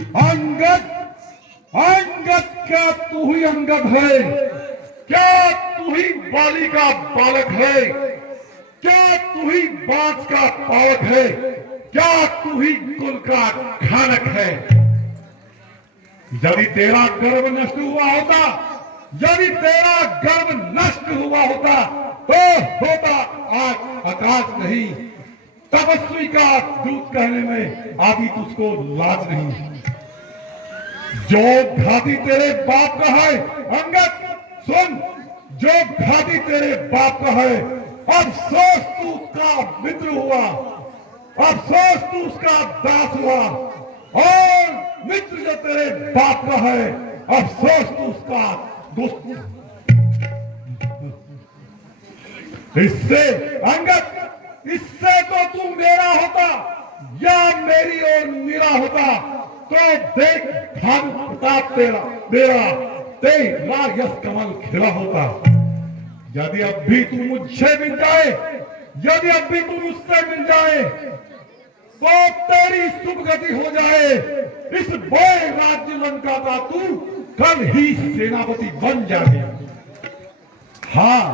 अंगद, अंगद क्या तू ही अंगद है? क्या तू ही बाली का बालक है? क्या तू ही बांस का पावक है? क्या तू ही कुल का खानक है? यदि तेरा गर्व नष्ट हुआ होता, यदि तेरा गर्व नष्ट हुआ होता तो होता आज आकाश नहीं, तपस्वी का दूत कहने में आदि तुझको लाज नहीं। जो घाती तेरे बाप का है अंगद सुन, जो घाती तेरे बाप का है, अफसोस तू उसका मित्र हुआ, अफसोस तू उसका दास हुआ। और मित्र जो तेरे बाप का है, अफसोस तू उसका दोस्त। इससे अंगद, इससे तो तू मेरा होता या मेरी और मेरा होता तो देख भानु प्रताप तेरा यश कमल खिला होता। यदि अब भी तू मुझसे मिल जाए, यदि अब भी तू मुझसे मिल जाए तो तेरी शुभ गति हो जाए। इस बड़े राज्य लंका का तू कल ही सेनापति बन जाए। हाँ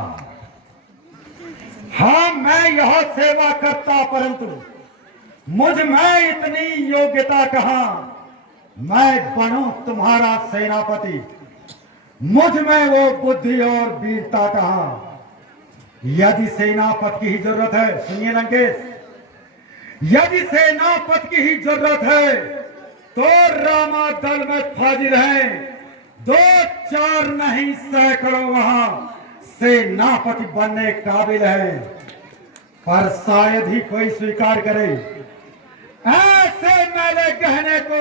हाँ, मैं यह सेवा करता, परंतु मुझ में इतनी योग्यता कहां मैं बनूं तुम्हारा सेनापति। मुझ में वो बुद्धि और वीरता कहां। यदि सेनापति की ही जरूरत है, सुनिए लंकेश, यदि सेनापति की ही जरूरत है तो रामा दल में हाजिर है। 2-4 नहीं, सैकड़ों वहां सेनापति बनने काबिल है। पर शायद ही कोई स्वीकार करे ऐसे मेले गहने को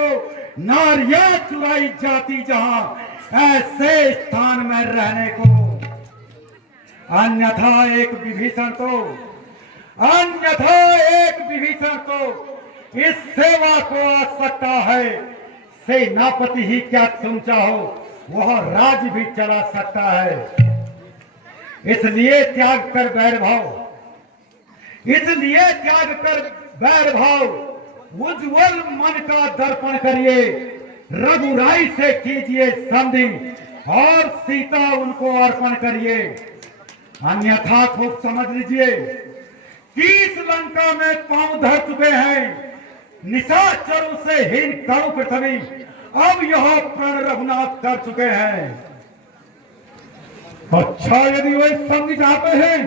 नारियां चुराई जाती जहां ऐसे स्थान में रहने को। अन्यथा एक विभीषण तो इस सेवा को आ सकता है। सेनापति ही क्या तुम चाहो वह राज्य भी चला सकता है। इसलिए त्याग कर बैर भाव उज्जवल मन का दर्पण करिए। रघुराई से कीजिए संधि और सीता उनको अर्पण करिए। अन्यथा खूब समझ लीजिए कि इस लंका में पांव धर चुके हैं निशाचरों से हीन करो पृथ्वी। अब यह प्रण रघुनाथ कर चुके हैं। अच्छा यदि वो संधि चाहते हैं,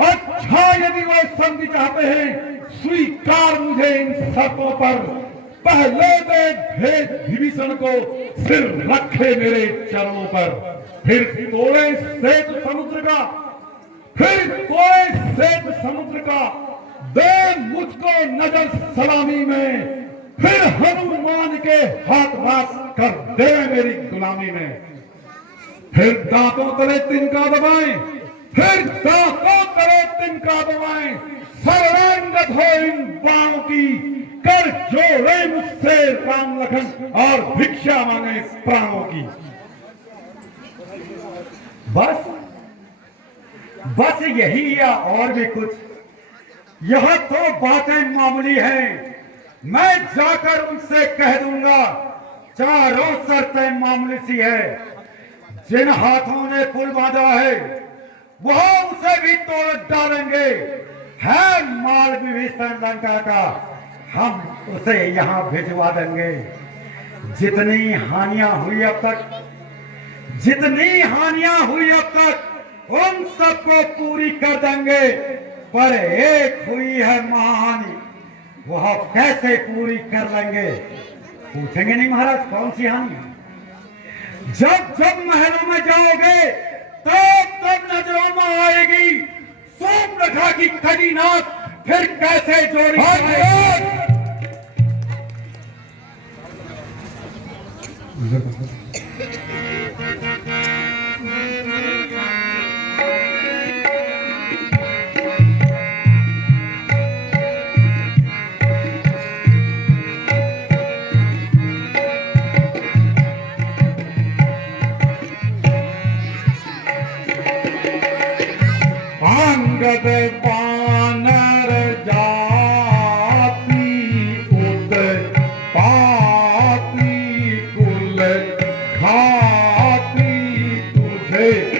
अच्छा यदि वो संधि चाहते हैं, स्वीकार मुझे इन शर्तों पर। पहले दे भेद विभीषण को, सिर रखे मेरे चरणों पर। फिर तोड़े श्वेत समुद्र का, फिर तोड़े श्वेत समुद्र का। दे मुझको नजर सलामी में, फिर हनुमान के हाथ बात कर दे मेरी गुलामी में। फिर दांतों तले तिनका दबाएं, फिर दांतों तले तिनका दबाएं। सर्वांगत हो इन बाणों की, कर जोड़े मुझसे राम लखन और भिक्षा मांगे प्राणों की। बस यही या और भी कुछ? यह तो बातें मामूली हैं। मैं जाकर उनसे कह दूंगा। चारों शर्तें मामूली सी है। जिन हाथों ने पुल बांधा है वह उसे भी तोड़ डालेंगे। है माल विभीषण लंका का, हम उसे यहां भिजवा देंगे। जितनी हानियां हुई अब तक उन सबको पूरी कर देंगे। पर एक हुई है महाहानि, वह कैसे पूरी कर लेंगे? पूछेंगे नहीं महाराज, कौन सी हानि? जब जब महलों में जाओगे तब नजरों में आएगी सोमरेखा की कड़ी नाक। फिर कैसे जोड़ी अंगद बानर जाति उत पाती है।